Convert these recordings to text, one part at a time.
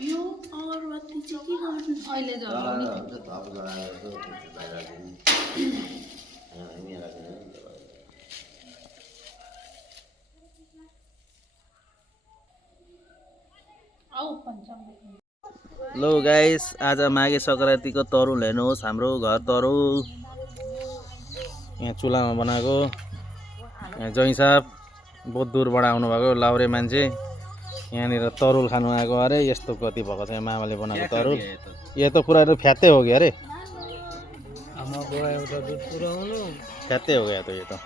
यो अगरबत्ती चाहिँ के गर्नु अहिले जलाउने लो गाइस आज माघे सङ्क्रान्तिको तरुल हेर्नुहोस् हाम्रो घर तरुल यहाँ चुलामा बनाएको यहाँ जैँ साहब बहुत दूरबाट आउनुभएको लाउरे मान्छे यहाँनिर तरुल खानु आएको अरे यस्तो कति भएको छ यहाँ मामाले बनाएको तरुल यो त पुरा फ्यात्तै हो कि अरे फ्यात्तै हो गया तो ये तो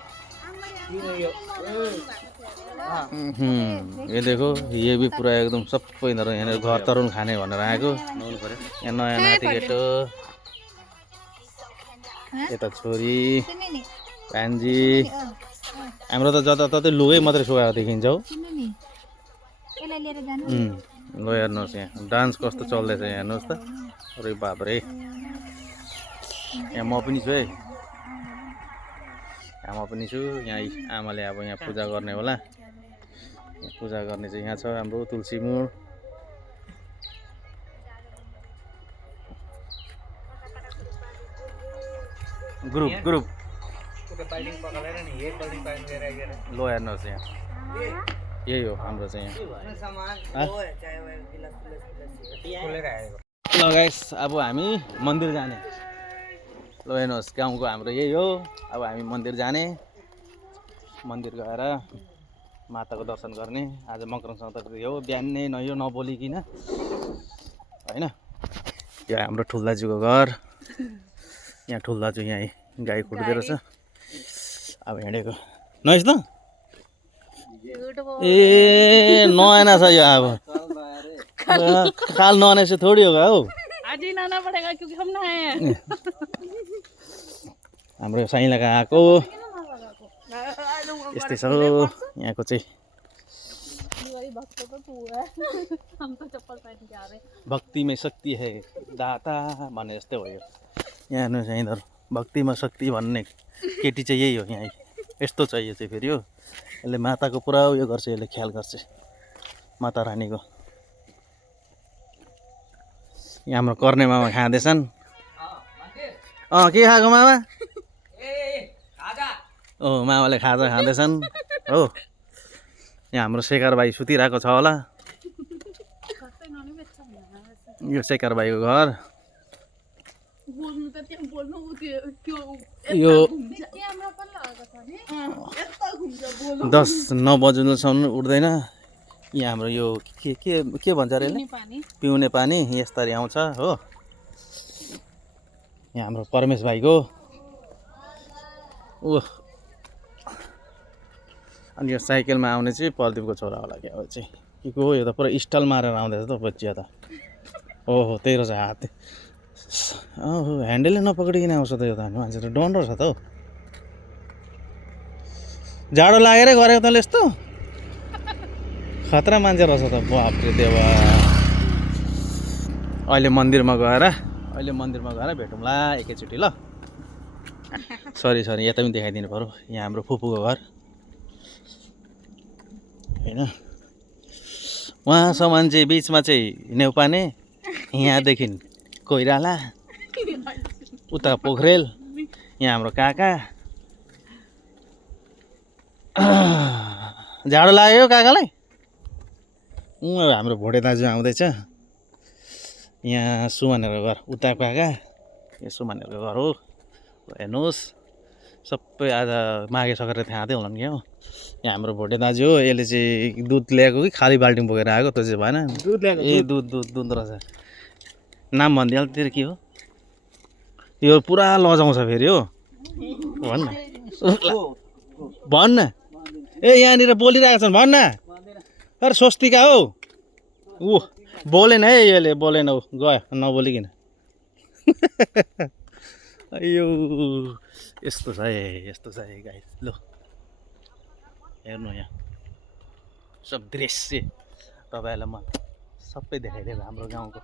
ये देखो ये भी पूरा एकदम सबै यहाँ घर तरुल खाने भनेर आएको यहाँ नयाँ नाति केटो यता छोरी कान्छी हाम्रो त जताततै लुगै मात्रै सुकाएको देखिन्छ हौ ल हेर्नुहोस् यहाँ डान्स कस्तो चल्दैछ यहाँ हेर्नुहोस् त अरे बाबरे यहाँ म पनि छु है आमा पनि छु यहाँ आमाले अब यहाँ पूजा गर्ने होला पूजा गर्ने चाहिँ यहाँ छ हाम्रो तुलसी मुड ग्रुप ग्रुप लो हेर्नुहोस् यहाँ यही हो हाम्रो चाहिँ यहाँ ल गाइस अब हामी मन्दिर जाने ल हेर्नुहोस् गाउँको हाम्रो यही हो अब हामी मन्दिर जाने मन्दिर गएर माताको दर्शन गर्ने आज मकर सङ्क्रान्ति हो बिहानै नयो नबोलिकन होइन यो हाम्रो ठुल दाजुको घर यहाँ ठुल दाजु यहाँ गाई खुट्दै रहेछ अब हिँडेको नहेस् त ए नआना छ यो अब काल नआने से थोड़ी होगा हौ आज ही लाना पड़ेगा क्योंकि हम नहाए हैं हाम्रो साइलाका आएको यस्तै छ यहाँको चाहिँ भक्तिमै शक्ति है दाता भन्ने जस्तै हो यो यहाँ हेर्नुहोस् यहीँनिर भक्तिमा शक्ति भन्ने केटी चाहिँ यही हो यहाँ यस्तो छ यो चाहिँ फेरि हो यसले माताको पुरा उयो गर्छ यसले ख्याल गर्छ माता रानीको यहाँ हाम्रो कर्ने मामा खाँदैछन् के खाएको मामा ओ मामाले खाजा खाँदैछन् हो यहाँ हाम्रो शेखर भाइ सुतिरहेको छ होला यो शेखर भाइको घर यो 10-9 बज्नुसम्म उठ्दैन यहाँ हाम्रो यो के भन्छ अरे पिउने पानी यस्तरी आउँछ हो यहाँ हाम्रो परमेश भाइको ओ अनि यो साइकलमा आउने चाहिँ प्रदीपको छोरा होला क्या हो चाहिँ के को यो त पुरा स्टाइल मारेर आउँदैछ त बच्चिया त ओहो त्यही रहेछ हात ओहो ह्यान्डलले नपक्रिकन आउँछ त यो त मान्छे त डन्डो छ त हौ जाडो लागेरै गरेको तँले यस्तो खतरा मान्छे रहेछ त बाफ्रे देवा अहिले मन्दिरमा गएर भेटौँला एकैचोटि ल सरी यता पनि देखाइदिनु पर्यो यहाँ हाम्रो फुपूको घर होइन उहाँसम्म चाहिँ बिचमा चाहिँ नेउपाने यहाँदेखि कोइराला उता पोखरेल यहाँ हाम्रो काका झाडो लाग्यो काकालाई हाम्रो भोटे दाजु आउँदैछ यहाँ सुमनहरूको घर उता काका यो सुमनहरूको घर हो हेर्नुहोस् सबै आज माघे सङ्क्रान्ति खाँदै होला नि क्या हो यहाँ हाम्रो भोटे दाजु हो यसले चाहिँ दुध ल्याएको कि खाली बाल्टिङ बोकेर आएको त्यो चाहिँ भएन दुध रहेछ नाम भनिदिइहाल्छ तेरो के हो यो पुरा लजाउँछ फेरि हो भन्न ए यहाँनिर बोलिरहेको छन् भन्न अरे स्वस्तिका हो ऊ बोलेन है यसले बोलेन ऊ गयो नबोलिकन अयो यस्तो छ है गाई लो हेर्नु यहाँ सब दृश्य तपाईँहरूलाई म सबै देखाइदिएको हाम्रो गाउँको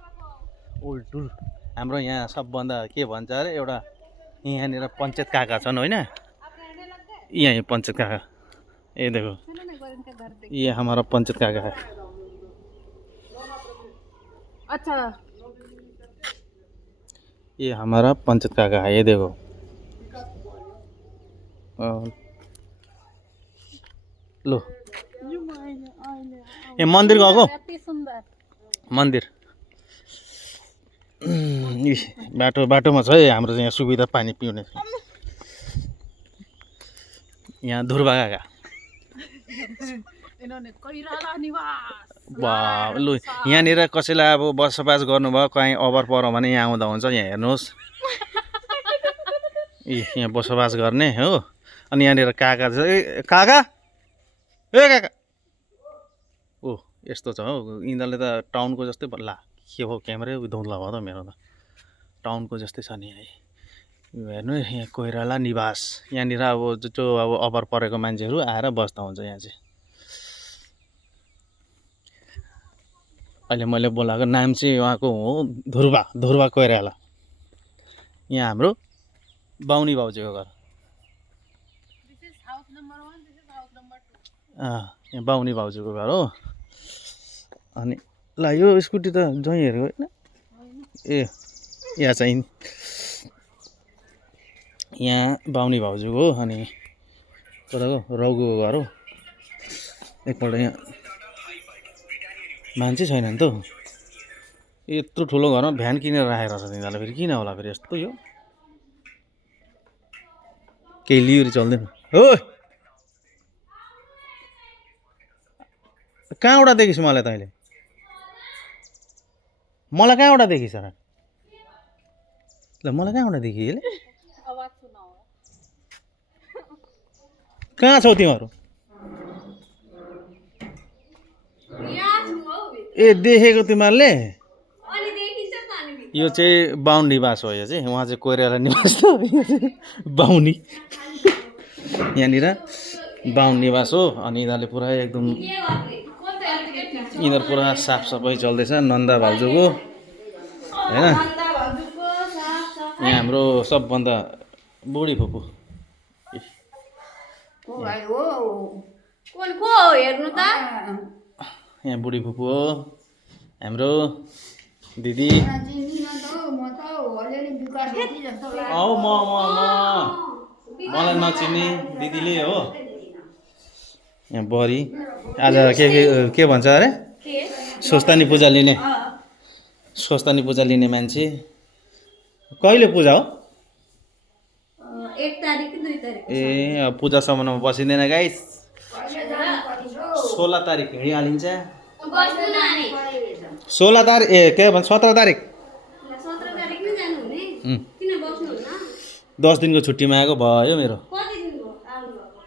ओल्ड टुल हाम्रो यहाँ सबभन्दा के भन्छ अरे एउटा यहाँनिर पञ्चायत काका छन् होइन यहीँ पञ्चायत काका ये देखो ये हमारा पंचायत काका है अच्छा ये हमारा पंचायत काका है, ये देखो। लो ये मन्दिर गएको यति सुन्दर मन्दिर। बाटो बाटोमा छ है हाम्रो चाहिँ यहाँ सुविधा पानी पिउने। यहाँ धुर्बा काका इन्होंने कोइराला निवास बा लु यहाँनिर कसैलाई अब बसोबास गर्नुभयो कहीँ अभर पऱ्यो भने यहाँ आउँदा हुन्छ। यहाँ हेर्नुहोस् यहाँ बसोबास गर्ने हो। अनि यहाँनिर काका छ। ए काका ए काका ओ यस्तो छ हौ यिनीहरूले त टाउनको जस्तै ला के हो क्यामेरै धुँधला भयो त मेरो त टाउनको जस्तै छ नि है। यो हेर्नु यहाँ कोइराला निवास यहाँनिर अब जो अब अभर परेको मान्छेहरू आएर बस्दा हुन्छ यहाँ चाहिँ। अहिले मैले बोलाएको नाम चाहिँ उहाँको हो धुर्बा धुर्बा कोइराला। यहाँ हाम्रो बाहुनी भाउजूको घर। यहाँ बाहुनी भाउजूको घर हो। अनि ल यो स्कुटी त ज्वाइँहरूको होइन ए यहाँ चाहिँ यहाँ बाहुनी भाउजूको हो। अनि कताको रघुको घर हो। एकपल्ट यहाँ मान्छे छैन नि त यत्रो ठुलो घरमा भ्यान किनेर राखेको छ तिनीहरूले। फेरि किन होला फेरि यस्तो यो केही लियोरी चल्दैन हो। कहाँबाट देखिस् मलाई तैँले मलाई कहाँबाट देखिस् र ल मलाई कहाँबाट देखि यसले कहाँ छौ तिमीहरू ए देखेको तिमीहरूले यो चाहिँ बाहुन निवास हो। यो चाहिँ उहाँ चाहिँ कोइराला निवास त यो चाहिँ बाहुनी यहाँनिर बाहुन निवास हो। अनि यिनीहरूले पुरा एकदम यिनीहरू पुरा साफसफाइ चल्दैछ नन्दा भाउजूको होइन। यहाँ हाम्रो सबभन्दा बुढी फुपू यहाँ बुढी फुपू हो हाम्रो दिदी। औ मलाई नचिन्ने दिदीले हो। यहाँ बरी आज के भन्छ अरे स्वस्थानी पूजा लिने स्वस्थानी पूजा लिने मान्छे। कहिले पूजा हो 1 तारिक 2 तारिक ए अब पूजासम्ममा बसिँदैन गाइस। 16 तारिक हिँडिहालिन्छ 16 तारिक ए के भन्छ 17 तारिक 10 दिनको छुट्टीमा आएको भयो मेरो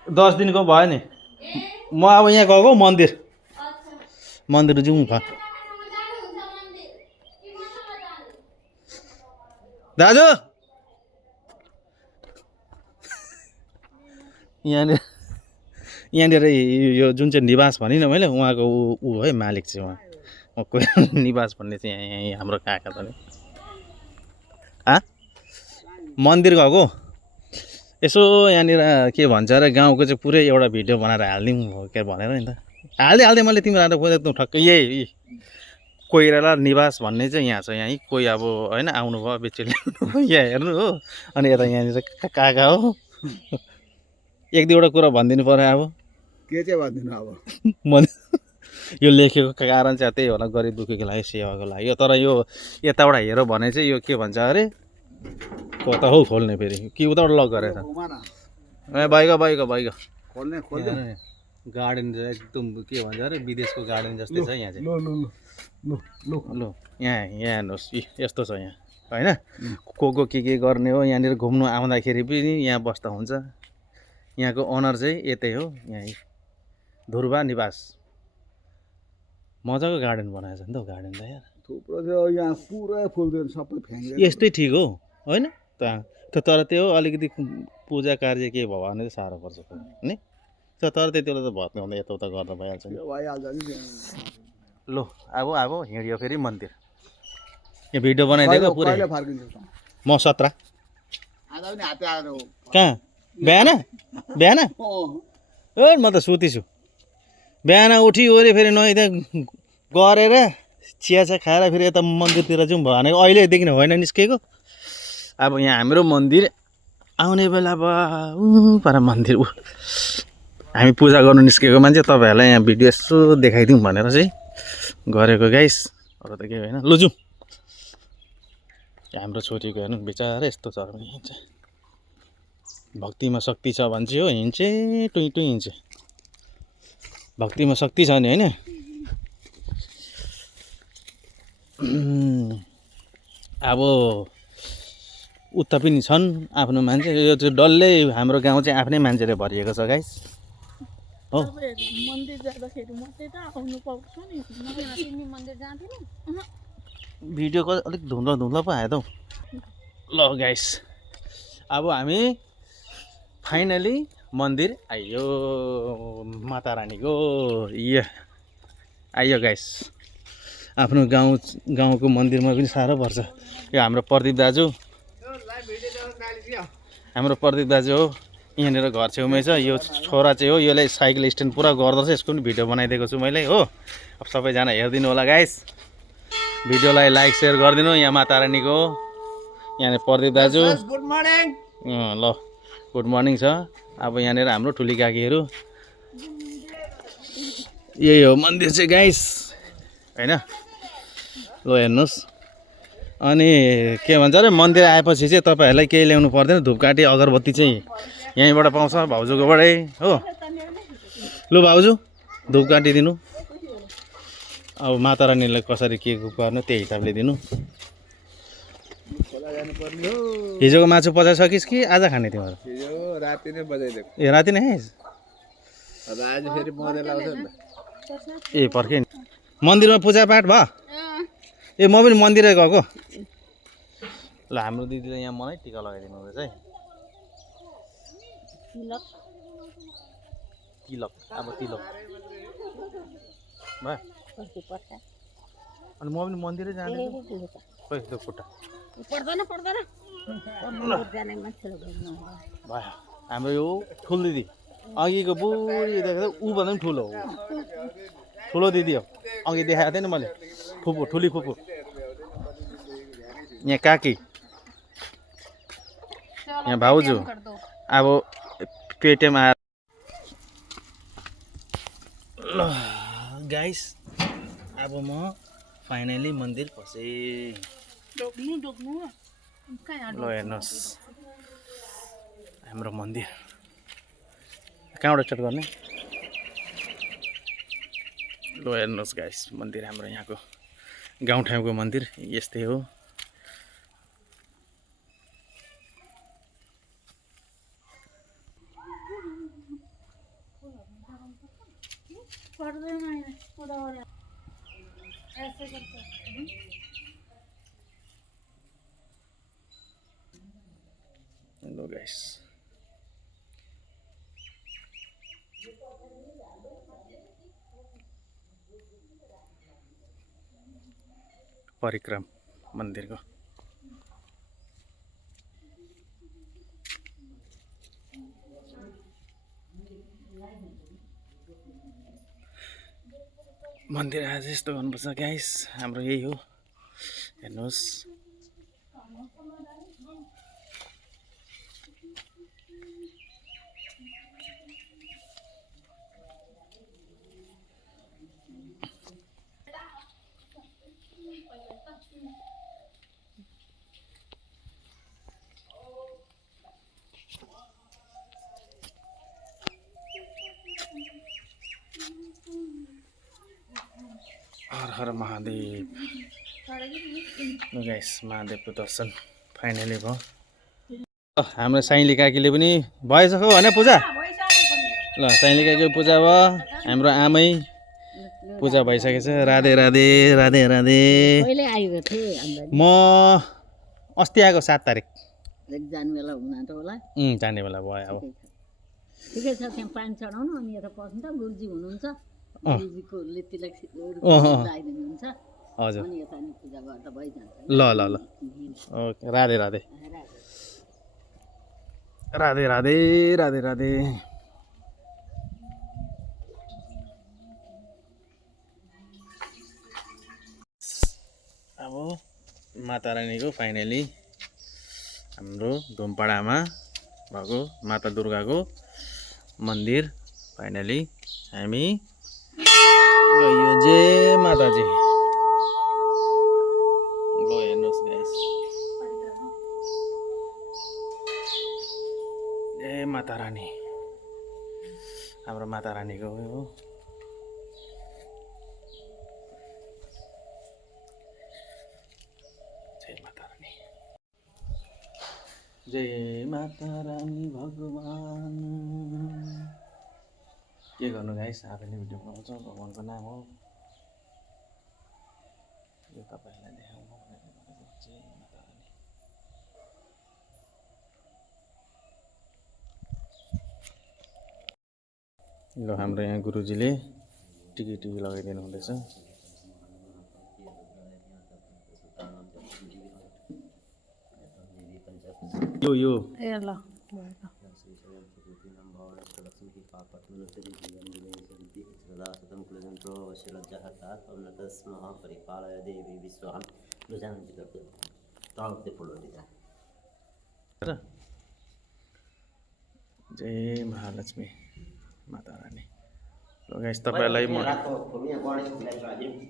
10 दिनको भयो नि। म अब यहाँ गएको मन्दिर जाउँ ख दाजु यहाँनिर यो जुन चाहिँ निवास भनिनँ मैले उहाँको ऊ है मालिक चाहिँ उहाँ कोही निवास भन्ने चाहिँ यहाँ हाम्रो काका पनि मन्दिर गएको यसो यहाँनिर के भन्छ र गाउँको चाहिँ पुरै एउटा भिडियो बनाएर हालिदिउँ के भनेर नि त हाल्दै मैले तिम्रो खोज्दा ठक्कै यही कोइराला निवास भन्ने चाहिँ यहाँ छ। यहीँ कोही अब होइन आउनुभयो बेचेर यहाँ हेर्नु हो। अनि यता यहाँनिर काका हो। 1-2वटा कुरा भनिदिनु पर्यो अब के चाहिँ भनिदिनु अब यो लेखेको कारण चाहिँ त्यही होला गरिब दुःखीको लागि सेवाको लागि हो। तर यो यताबाट हेऱ्यो भने चाहिँ यो के भन्छ अरे कता हो खोल्ने फेरि कि उताबाट लक गरेछ ए बाइक खोल्ने गार्डन एकदम के भन्छ अरे विदेशको गार्डन जस्तै छ यहाँ चाहिँ। ल यहाँ हेर्नुहोस् यस्तो छ यहाँ होइन को के गर्ने हो। यहाँनिर घुम्नु आउँदाखेरि पनि यहाँ बस्दा हुन्छ। यहाँको ओनर चाहिँ यतै हो यहीँ धुर्बा निवास। मजाको गार्डन बनाएछ नि त गार्डन त यार थुप्रो थियो यहाँ पुरै फुलहरू सबै फ्याङ्गे यस्तै ठिक हो होइन त तर त्यो अलिकति पूजा कार्य के भयो भने चाहिँ साह्रो पर्छ नि तर त्यति बेला त भत्ने हुँदा यताउता गर्दा भइहाल्छ नि भइहाल्छ नि। लो अब हिँड्यो फेरि मन्दिर यो भिडियो बनाइदिएको पुरै म 17 कहाँ बिहान ए म त सुतिछु बिहान उठिओरि फेरि नुहाइदिएँ गरेर चिया चिया खाएर फेरि यता मन्दिरतिर जाउँ भनेको अहिलेदेखि होइन निस्केको। अब यहाँ हाम्रो मन्दिर आउने बेला भयो पर मन्दिर हामी पूजा गर्नु निस्केको मान्छे तपाईँहरूलाई यहाँ भिडियो यसो देखाइदिउँ भनेर चाहिँ गरेको गाइस। अरू त केही होइन। लु जाउँ। हाम्रो छोरीको हेर्नु बिचारा यस्तो छ भने हिँड्छ। भक्तिमा शक्ति छ भने चाहिँ हो हिँड्छे टुई टुई हिँड्छ। भक्तिमा शक्ति छ नि होइन। अब उता पनि छन् आफ्नो मान्छे। यो चाहिँ डल्लै हाम्रो गाउँ चाहिँ आफ्नै मान्छेले भरिएको छ गाइस हो। मन्दिर जाँदाखेरि मात्रै त आउनु पाउँछ नि। मन्दिर जाँदैन भिडियोको अलिक धुन्द्ला धुन्द्ला पो आयो त हौ। ल गाइस अब हामी फाइनली मन्दिर आइयो माता रानीको। आइयो गाइस आफ्नो गाउँको मन्दिरमा पनि साह्रो पर्छ। यो हाम्रो प्रदीप दाजु हो। यहाँनिर घर छेउमै छ। यो छोरा चाहिँ हो। यसलाई साइकल स्ट्यान्ड पुरा गर्दछ। यसको पनि भिडियो बनाइदिएको छु मैले हो। अब सबैजना हेरिदिनु होला गाइस। भिडियोलाई लाइक सेयर गरिदिनु। यहाँ माता रानीको यहाँनिर प्रदीप दाजु गुड मर्निङ। ल गुड मर्निङ छ। अब यहाँनिर हाम्रो ठुली काकीहरू। यही हो मन्दिर चाहिँ गाइस होइन। ल हेर्नुहोस्। अनि के भन्छ अरे मन्दिर आएपछि चाहिँ तपाईँहरूलाई केही ल्याउनु पर्दैन। धुपकाठी अगरबत्ती चाहिँ यहीँबाट पाउँछ भाउजूकोबाटै हो। लु भाउजू धुपकाठी दिनु। अब माता रानीलाई कसरी के गर्नु त्यही हिसाबले दिनु। हिजोको मासु पचाइसकिस् कि आज खाने तिमीहरू? राति नै बजाइदिएको। ए राति नै खाइस्? आज फेरि मधेल आउँछ नि त। ए पर्खे नि। मन्दिरमा पूजापाठ भयो? ए म पनि मन्दिरै गएको। ल हाम्रो दिदीले यहाँ मलाई टिका लगाइदिनु हुँदैछ है। तिलक अब तिलक भयो। अनि म पनि मन्दिरै जाने खोइ त्यो खुट्टा भयो। हाम्रो यो ठुलो दिदी अघिको बुढी देखेर ऊभन्दा पनि ठुलो हो। ठुलो दिदी हो। अघि देखाएको थिएँ नि मैले फुपू ठुली फुपू। यहाँ काकी यहाँ भाउजू। अब पेटिएम आएर ल गाइस अब म फाइनली मन्दिर पसेँ। ल हेर्नुहोस् हाम्रो मन्दिर। कहाँबाट स्टार्ट गर्ने? ल हेर्नुहोस् गाइस मन्दिर हाम्रो यहाँको गाउँठाउँको मन्दिर यस्तै हो। हेलो गाइस परिक्रम मन्दिरको मन्दिर आज यस्तो गर्नुपर्छ गाइस। हाम्रो यही हो हेर्नुहोस्। हर हर महादेव। गाइस महादेवको दर्शन फाइनली भयो। हाम्रो साइली काकीले पनि भइसक्यो भने पूजा। ल साइली काकीको पूजा भयो। हाम्रो आमै पूजा भइसकेछ। राधे राधे राधे राधे। म अस्ति आएको 7 तारिक। जाने बेला हुन त होला। जाने बेला भयो अब। ठिकै छ त्यहाँ पानी चढाउनु अनि यता पस्नु त गुरुजी हुनुहुन्छ। गुरुजीको तिलक लगाइदिनुहुन्छ। हजुर अनि यता नि पूजा गर्दा भइजान्छ। ल ल ल ओके राधे राधे राधे राधे राधे राधे। अब माता रानीको फाइनली हाम्रो धुमपाडामा भएको माता दुर्गाको मन्दिर फाइनली हामी गयो। जय माताजी। ल हेर्नुहोस् गाइस, जय माता रानी। हाम्रो माता रानीको हो। जय माता रानी, जय माता रानी भगवान। के गर्नु गाइस, आफैले भिडियो बनाउँछ, भगवानको नाम हो यो, तपाईँहरूलाई देखाउनु भनेर गरेको। जय माता रानी। ल हाम्रो यहाँ गुरुजीले टिकी लगाइदिनु हुँदैछ। यो ए ल जय महालक्ष्मी माता रानी। ल गाइस, तपाईँहरूलाई म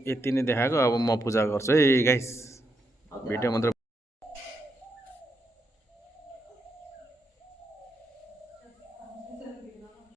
यति नै देखाएको। अब म पूजा गर्छु है गाइस। भिडियो मात्र